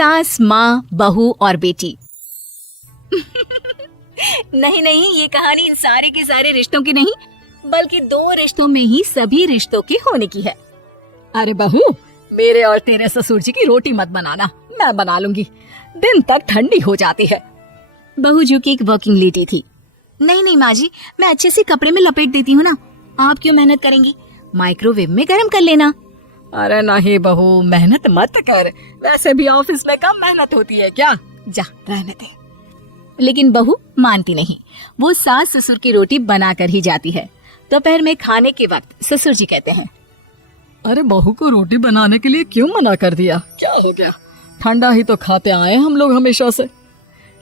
सास, माँ, बहू और बेटी। नहीं नहीं, ये कहानी इन सारे के सारे रिश्तों की नहीं, बल्कि दो रिश्तों में ही सभी रिश्तों के होने की है। अरे बहू, मेरे और तेरे ससुर जी की रोटी मत बनाना, मैं बना लूंगी, दिन तक ठंडी हो जाती है। बहू जो की एक वर्किंग लेडी थी। नहीं नहीं माँ जी, मैं अच्छे से कपड़े में लपेट देती हूँ ना, आप क्यों मेहनत करेंगी, माइक्रोवेव में गर्म कर लेना। अरे नहीं बहू, मेहनत मत कर, वैसे भी ऑफिस में कम मेहनत होती है क्या, जा रहने दे। लेकिन बहू मानती नहीं, वो सास ससुर की रोटी बना कर ही जाती है। दोपहर में खाने के वक्त ससुर जी कहते हैं, अरे बहू को रोटी बनाने के लिए क्यों मना कर दिया, क्या हो गया, ठंडा ही तो खाते आए हम लोग हमेशा से।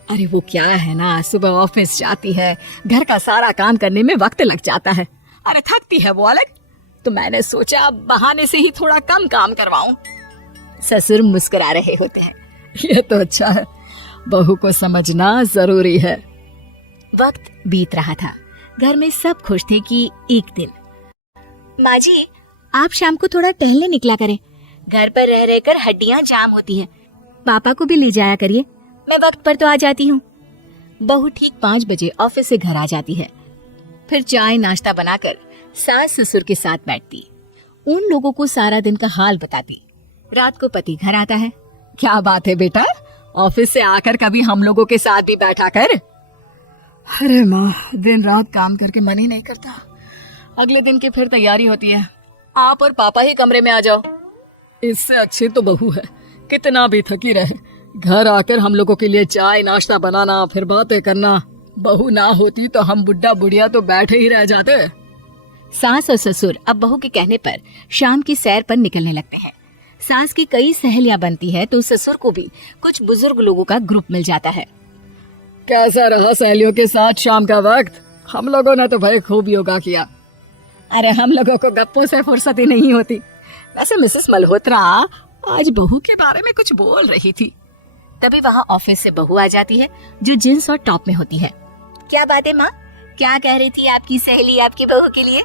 अरे वो क्या है ना, सुबह ऑफिस जाती है, घर का सारा काम करने में वक्त लग जाता है, अरे थकती है वो अलग, तो मैंने सोचा बहाने से ही थोड़ा कम काम करवाऊं। ससुर मुस्कुरा रहे होते हैं, ये तो अच्छा है, बहू को समझना जरूरी है। वक्त बीत रहा था, घर में सब खुश थे कि एक दिन, माँ जी आप शाम को थोड़ा टहलने निकला करें, घर पर रह रहकर हड्डियां जाम होती है, पापा को भी ले जाया करिए, मैं वक्त पर तो आ जाती हूँ। बहू ठीक 5 बजे ऑफिस से घर आ जाती है, फिर चाय नाश्ता बनाकर सास ससुर के साथ बैठती, उन लोगों को सारा दिन का हाल बताती। रात को पति घर आता है, क्या बात है बेटा, ऑफिस से आकर कभी हम लोगों के साथ भी बैठा कर। अरे माँ, दिन रात काम करके मन ही नहीं करता, अगले दिन की फिर तैयारी होती है, आप और पापा ही कमरे में आ जाओ। इससे अच्छी तो बहू है, कितना भी थकी रहे, घर आकर हम लोगों के लिए चाय नाश्ता बनाना, फिर बातें करना। बहू ना होती तो हम बुढ़ा बुढ़िया तो बैठे ही रह जाते। सास और ससुर अब बहू के कहने पर शाम की सैर पर निकलने लगते हैं। सास की कई सहेलियां बनती है तो ससुर को भी कुछ बुजुर्ग लोगों का ग्रुप मिल जाता है। कैसा रहा सहेलियों के साथ शाम का वक्त, हम लोगों ने तो भाई खूब योगा किया। अरे हम लोगों को गप्पों से फुर्सत ही नहीं होती। वैसे मिसेस मल्होत्रा आज बहू के बारे में कुछ बोल रही थी। तभी वहाँ ऑफिस से बहू आ जाती है जो जींस और टॉप में होती है। क्या बात है माँ, क्या कह रही थी आपकी सहेली आपकी बहू के लिए?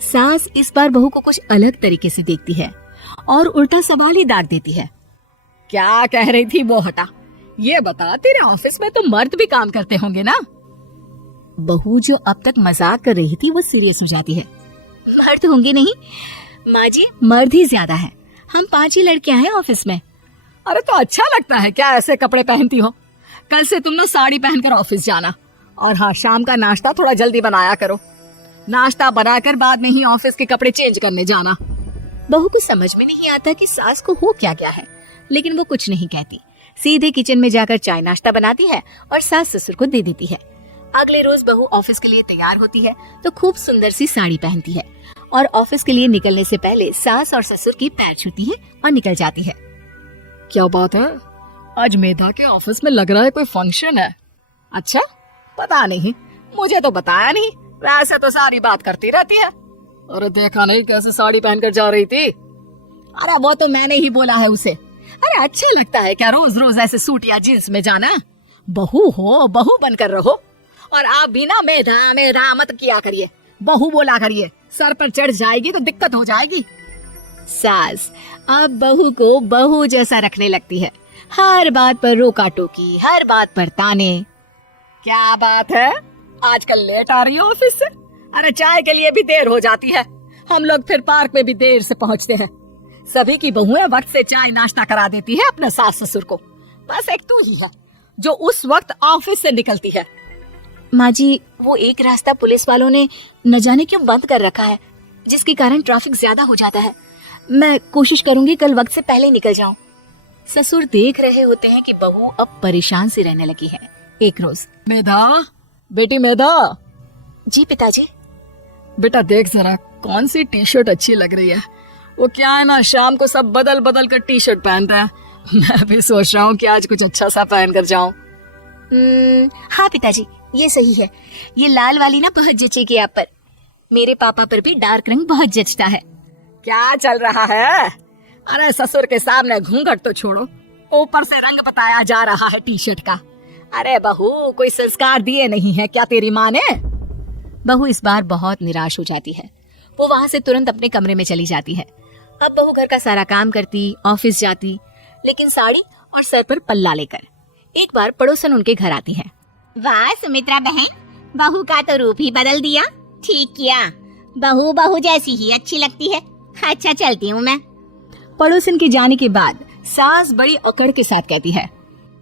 सास इस बार बहू को कुछ अलग तरीके से देखती है और उल्टा सवाल ही दाग देती है। क्या कह रही थी वो हटा, ये बता, तेरे ऑफिस में तो मर्द भी काम करते होंगे ना? बहू जो अब तक मजाक कर रही थी वो सीरियस हो जाती है। मर्द होंगे नहीं माँ जी, मर्द ही ज्यादा है, हम 5 ही लड़कियां हैं ऑफिस में। अरे तो अच्छा लगता है क्या ऐसे कपड़े पहनती हो? कल से तुम लोग साड़ी पहनकर ऑफिस जाना, और हाँ, शाम का नाश्ता थोड़ा जल्दी बनाया करो, नाश्ता बनाकर बाद में ही ऑफिस के कपड़े चेंज करने जाना। बहू को समझ में नहीं आता कि सास को हो क्या गया है, लेकिन वो कुछ नहीं कहती, सीधे किचन में जाकर चाय नाश्ता बनाती है और सास ससुर को दे देती है। अगले रोज बहू ऑफिस के लिए तैयार होती है तो खूब सुंदर सी साड़ी पहनती है और ऑफिस के लिए निकलने से पहले सास और ससुर की पैर छूती है और निकल जाती है। क्या बात है, आज मेधा के ऑफिस में लग रहा है कोई फंक्शन है। अच्छा, पता नहीं, मुझे तो बताया नहीं, वैसे तो सारी बात करती रहती है। अरे देखा नहीं कैसे साड़ी पहनकर जा रही थी? अरे वो तो मैंने ही बोला है उसे। अरे अच्छा लगता है क्या रोज रोज ऐसे सूट या जींस में जाना? बहू हो, बहू बनकर रहो, और आप भी ना मेधा मेधा मत किया करिए, बहू बोला करिए, सर पर चढ़ जाएगी तो दिक्कत हो जाएगी। सास अब बहू को बहू जैसा रखने लगती है, हर बात पर रोका टोकी, हर बात पर ताने। क्या बात है, आजकल लेट आ रही हो ऑफिस से? अरे चाय के लिए भी देर हो जाती है, हम लोग फिर पार्क में भी देर से पहुंचते हैं। सभी की बहुएं वक्त से चाय नाश्ता करा देती है अपने सास ससुर को, बस एक तू ही है जो उस वक्त ऑफिस से निकलती है। माँ जी, वो एक रास्ता पुलिस वालों ने न जाने क्यों बंद कर रखा है, जिसके कारण ट्रैफिक ज्यादा हो जाता है। मैं कोशिश करूंगी कल वक्त से पहले निकल जाऊं। ससुर देख रहे होते हैं कि बहू अब परेशान सी रहने लगी है। एक रोज, मेधा, बेटी मेधा। जी पिताजी। बेटा देख जरा कौन सी टी शर्ट अच्छी लग रही है। वो क्या है ना, शाम को सब बदल बदल कर टी शर्ट पहनता है, मैं भी सोच रहा हूँ कि आज कुछ अच्छा सा पहन कर जाऊं। हाँ पिताजी, ये सही है, ये लाल वाली ना बहुत जचेगी आप पर, मेरे पापा पर भी डार्क रंग बहुत जचता है। क्या चल रहा है? अरे ससुर के सामने घूंघट तो छोड़ो, ऊपर से रंग बताया जा रहा है टी शर्ट का। अरे बहू, कोई संस्कार दिए नहीं है क्या तेरी माँ ने? बहू इस बार बहुत निराश हो जाती है, वो वहाँ से तुरंत अपने कमरे में चली जाती है। अब बहू घर का सारा काम करती, ऑफिस जाती, लेकिन साड़ी और सर पर पल्ला लेकर। एक बार पड़ोसन उनके घर आती है। वाह सुमित्रा बहन, बहू का तो रूप ही बदल दिया। ठीक किया, बहू बहू जैसी ही अच्छी लगती है। अच्छा चलती हूँ मैं। पड़ोसन के जाने के बाद सास बड़ी अकड़ के साथ कहती है,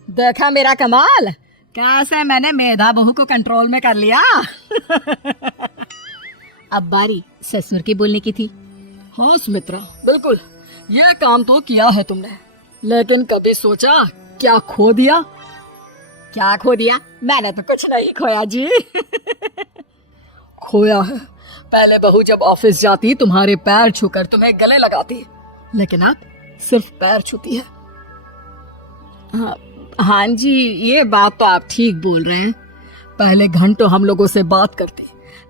देखा मेरा कमाल, कैसे मैंने मेधा बहू को कंट्रोल में कर लिया। अब बारी ससुर के बोलने की थी। हाँ सुमित्रा, बिल्कुल ये काम तो किया है तुमने, लेकिन कभी सोचा क्या खो दिया? क्या खो दिया? मैंने तो कुछ नहीं खोया जी। खोया है, पहले बहू जब ऑफिस जाती तुम्हारे पैर छूकर तुम्हें गले लगाती, लेकिन अब सिर्फ पैर छूती है। हाँ जी, ये बात तो आप ठीक बोल रहे हैं। पहले घंटों हम लोगों से बात करती,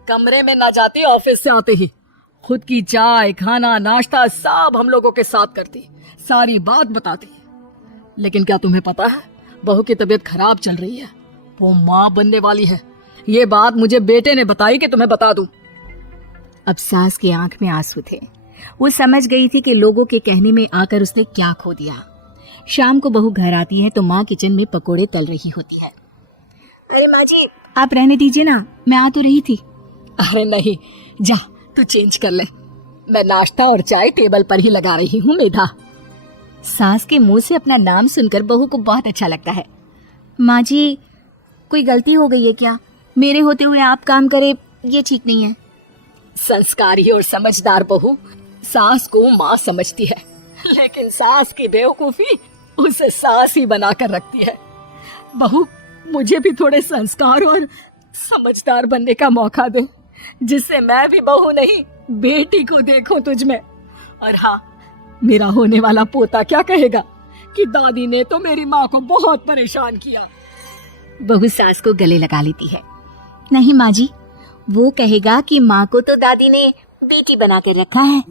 कमरे में ना जाती, ऑफिस से आते ही खुद की चाय, खाना, नाश्ता सब हम लोगों के साथ करती, सारी बात बताती। लेकिन क्या तुम्हें पता है, बहू की तबीयत खराब चल रही है, वो माँ बनने वाली है। ये बात मुझे बेटे ने बताई कि तुम्हें बता दूं। अब सास की आंख में आंसू थे। वो समझ गई थी कि लोगों के कहने में आकर उसने क्या खो दिया। शाम को बहू घर आती है तो माँ किचन में पकोड़े तल रही होती है। अरे माँ जी, आप रहने दीजिए ना, मैं आ तो रही थी। अरे नहीं, जा तू चेंज कर ले, मैं नाश्ता और चाय टेबल पर ही लगा रही हूँ मेधा। सास के मुंह से अपना नाम सुनकर बहू को बहुत अच्छा लगता है। माँ जी, कोई गलती हो गई है क्या? मेरे होते हुए आप काम करे, ये ठीक नहीं है। संस्कारी और समझदार बहू सास को माँ समझती है, लेकिन सास की बेवकूफी उसे सास ही बनाकर रखती है। बहू, मुझे भी थोड़े संस्कार और समझदार बनने का मौका दे, जिससे मैं भी बहू नहीं बेटी को देखूं तुझ में। और हाँ, मेरा होने वाला पोता क्या कहेगा कि दादी ने तो मेरी माँ को बहुत परेशान किया। बहू सास को गले लगा लेती है। नहीं माँ जी, वो कहेगा कि माँ को तो दादी ने बेटी बना कर रखा है।